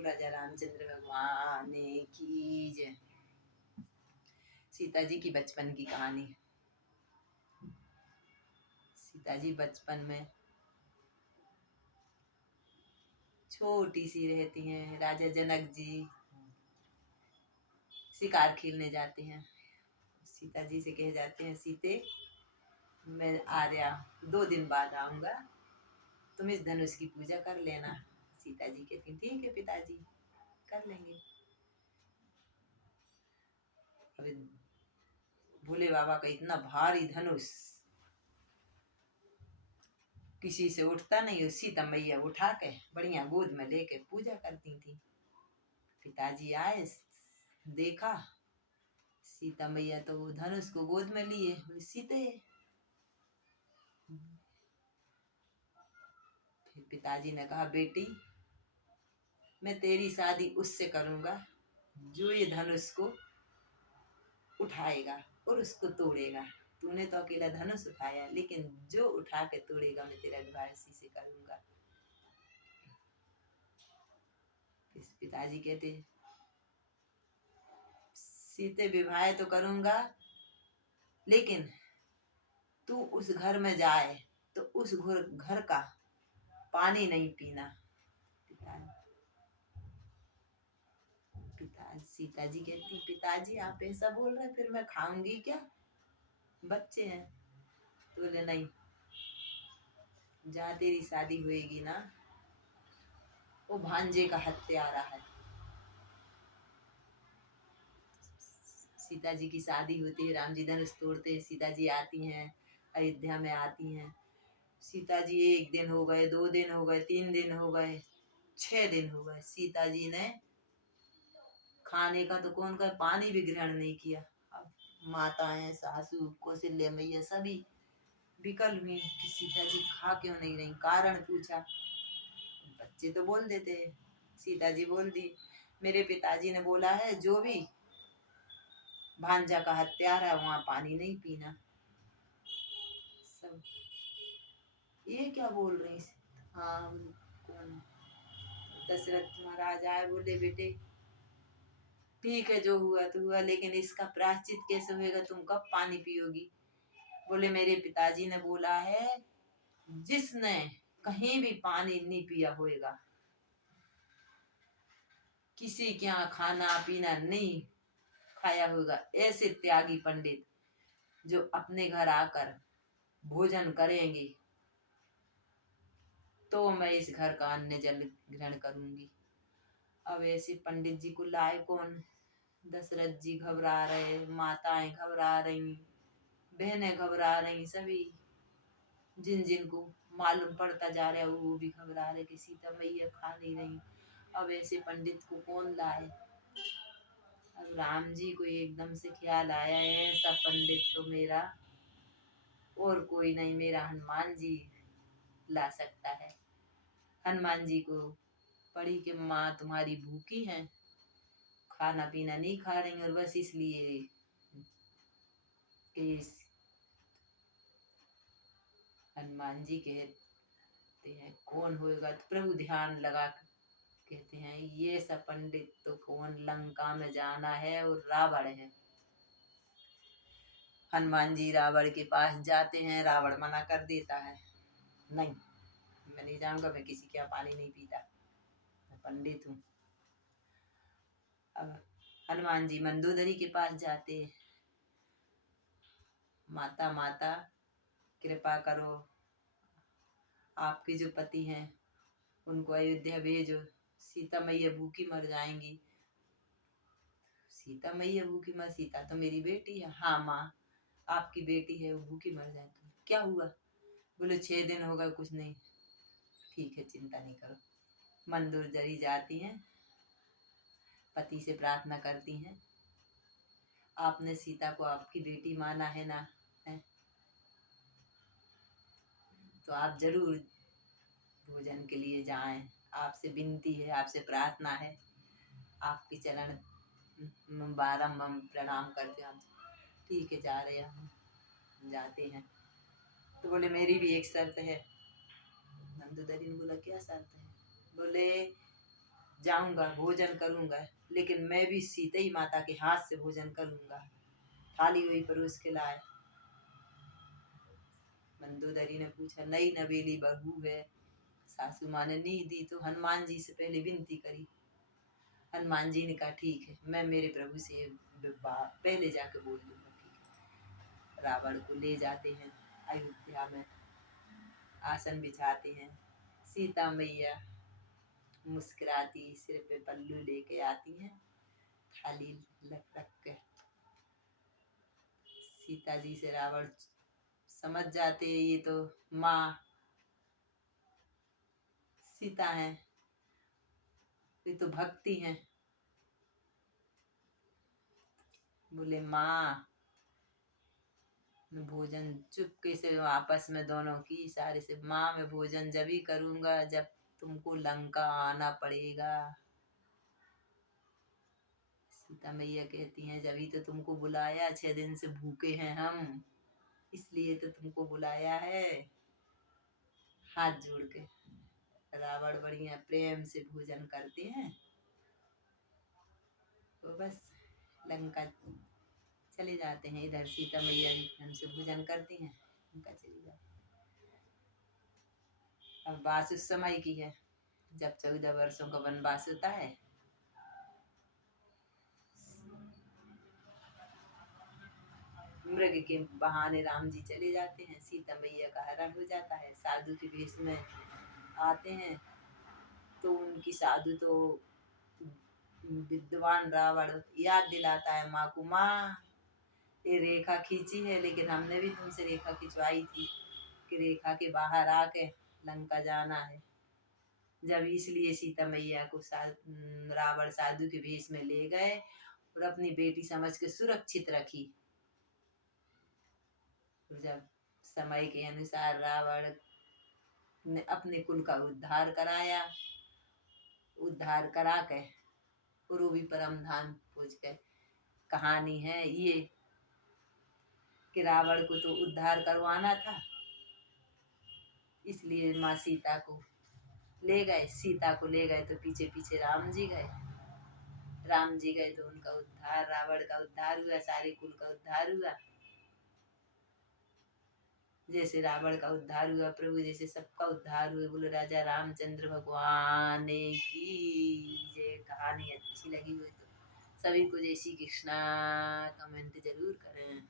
बोल राजा रामचंद्र भगवान की जय। सीता जी की बचपन की कहानी। सीता जी बचपन में छोटी सी रहती हैं। राजा जनक जी शिकार खेलने जाते हैं। सीता जी से कहे जाते हैं, सीते मैं आ रहा 2 दिन बाद आऊंगा, तुम इस धनुष की पूजा कर लेना। सीता जी कहती ठीक है पिताजी, कर लेंगे। अभी भोले बाबा का इतना भारी धनुष किसी से उठता नहीं। सीता मैया उठा के बढ़िया गोद में लेके पूजा करती थी। पिताजी आए, देखा सीता मैया तो वो धनुष को गोद में लिए। बोले सीते। फिर पिताजी ने कहा, बेटी मैं तेरी शादी उससे करूंगा जो ये धनुष को उठाएगा और उसको तोड़ेगा। तूने तो अकेला धनुष उठाया, लेकिन जो उठा के तोड़ेगा मैं तेरा विवाह इसी से करूंगा। इस पिताजी कहते, सीते विवाह तो करूंगा, लेकिन तू उस घर में जाए तो उस घर का पानी नहीं पीना। पिताजी सीता जी कहती, पिताजी आप ऐसा बोल रहे, फिर मैं खाऊंगी क्या? बच्चे हैं। तो बोले नहीं, जहाँ तेरी शादी होएगी ना, वो भांजे का हत्यारा है। सीता जी की शादी होती है, राम जी धनुष तोड़ते हैं, सीता जी आती हैं, अयोध्या में आती हैं। सीता जी 1 दिन हो गए, 2 दिन हो गए, 3 दिन हो गए, 6 दिन हो गए। सीता जी ने खाने का तो कौन का पानी भी ग्रहण नहीं किया। अब माताएं, सासू, कौशल्या मैया सभी विकल हुई कि सीता जी खा क्यों नहीं रही। कारण पूछा, बच्चे तो बोल देते हैं। सीता जी बोल दी, मेरे पिताजी ने बोला है जो भी भांजा का हत्यारा है वहां पानी नहीं पीना। सब ये क्या बोल रही? हाँ कौन? दशरथ महाराज आए, बोले बेटे ठीक है जो हुआ तो हुआ, लेकिन इसका प्रायश्चित कैसे होएगा? तुम कब पानी पियोगी? बोले मेरे पिताजी ने बोला है जिसने कहीं भी पानी नहीं पिया होएगा, किसी के यहाँ खाना पीना नहीं खाया होगा, ऐसे त्यागी पंडित जो अपने घर आकर भोजन करेंगे तो मैं इस घर का अन्न जल ग्रहण करूंगी। अब ऐसे पंडित जी को लाए कौन? दशरथ जी घबरा रहे, माताएं घबरा रही, बहनें घबरा रही, सभी जिन जिन को मालूम पड़ता जा रहा है वो भी घबरा रहे कि सीता मैया खा नहीं रही। अब ऐसे पंडित को कौन लाए? अब राम जी को एकदम से ख्याल आया है, ऐसा पंडित तो मेरा और कोई नहीं, मेरा हनुमान जी ला सकता है। हनुमान जी को पड़ी कि माँ तुम्हारी भूखी है, खाना पीना नहीं खा रही, और बस इसलिए कि हनुमान जी कहते हैं कौन होएगा? तो प्रभु ध्यान लगा कहते हैं ये सब पंडित तो कौन, लंका में जाना है और रावण है। हनुमान जी रावण के पास जाते हैं, रावण मना कर देता है, नहीं मैं नहीं जाऊंगा, मैं किसी के यहाँ पानी नहीं पीता, मैं पंडित हूँ। अब हनुमान जी मंदोदरी के पास जाते, माता माता कृपा करो, आपके जो पति हैं उनको अयोध्या भेजो, सीता मैया भूखी मर जाएंगी। सीता मैया भूखी मर, सीता तो मेरी बेटी है। हाँ माँ आपकी बेटी है, वो भूखी मर जाए तो क्या हुआ? बोले 6 दिन हो गए कुछ नहीं। ठीक है चिंता नहीं करो। मंदोदरी जाती हैं, पति से प्रार्थना करती हैं, आपने सीता को आपकी बेटी माना है ना, है तो आप जरूर भोजन के लिए जाएं, आपसे विनती है, आपसे प्रार्थना है, आपके चरण बारंबार प्रणाम करते हम। ठीक है जा रहे हैं हम। जाते हैं तो बोले मेरी भी एक शर्त है। नंदोदरी ने बोला क्या शर्त है? बोले जाऊंगा भोजन करूंगा, लेकिन मैं भी सीता ही माता के हाथ से भोजन करूंगा। थाली वही परोस के लाए। मंदोदरी ने पूछा, नई नवेली बहू है। सासू माँ ने नी दी तो हनुमान जी से पहले विनती करी। हनुमान जी ने कहा ठीक है, मैं मेरे प्रभु से पहले जाके बोल दूंगा। ठीक है। रावण को ले जाते हैं अयोध्या में, आसन बिछाते हैं। सीता मैया मुस्कुराती सिर पे पल्लू लेके आती हैं, थाली रख रख के। सीता जी से रावण समझ जाते ये तो माँ सीता है, ये तो भक्ति है। बोले माँ, भोजन चुपके से आपस में दोनों की इशारे से, माँ मैं भोजन जब ही करूंगा जब तुमको लंका आना पड़ेगा। सीता मैया कहती हैं, जब ही तो तुमको बुलाया, 6 दिन से भूखे हैं हम, इसलिए तो तुमको बुलाया है। हाथ जोड़ के रावण बढ़िया प्रेम से भोजन करते हैं, तो बस लंका चले जाते हैं। इधर सीता मैया भी प्रेम से भोजन करती हैं, लंका चली जाती। अब बात उस समय की है जब 14 वर्षों का वनवास होता है। मृग के बहाने राम जी चले जाते हैं, सीता मैया का हरण हो जाता है। साधु के वेश में आते हैं तो उनकी साधु तो विद्वान रावण याद दिलाता है माँ को, माँ ये रेखा खींची है, लेकिन हमने भी तुमसे रेखा खिंचवाई थी कि रेखा के बाहर आके लंका जाना है। जब इसलिए सीता मैया को रावण साधु के भेष में ले गए और अपनी बेटी समझ के सुरक्षित रखी। जब समय के अनुसार रावण ने अपने कुल का उद्धार कराया, उद्धार करा के और वो भी परम धाम पहुंच गए। कहानी है ये कि रावण को तो उद्धार करवाना था, इसलिए माँ सीता को ले गए। सीता को ले गए तो पीछे पीछे राम जी गए। राम जी गए तो उनका उद्धार, रावण का उद्धार हुआ, सारे कुल का उद्धार हुआ। जैसे रावण का उद्धार हुआ प्रभु, जैसे सबका उद्धार हुए। बोले राजा रामचंद्र भगवान की जय। कहानी अच्छी लगी हुई तो सभी को जय श्री कृष्णा कमेंट जरूर करें।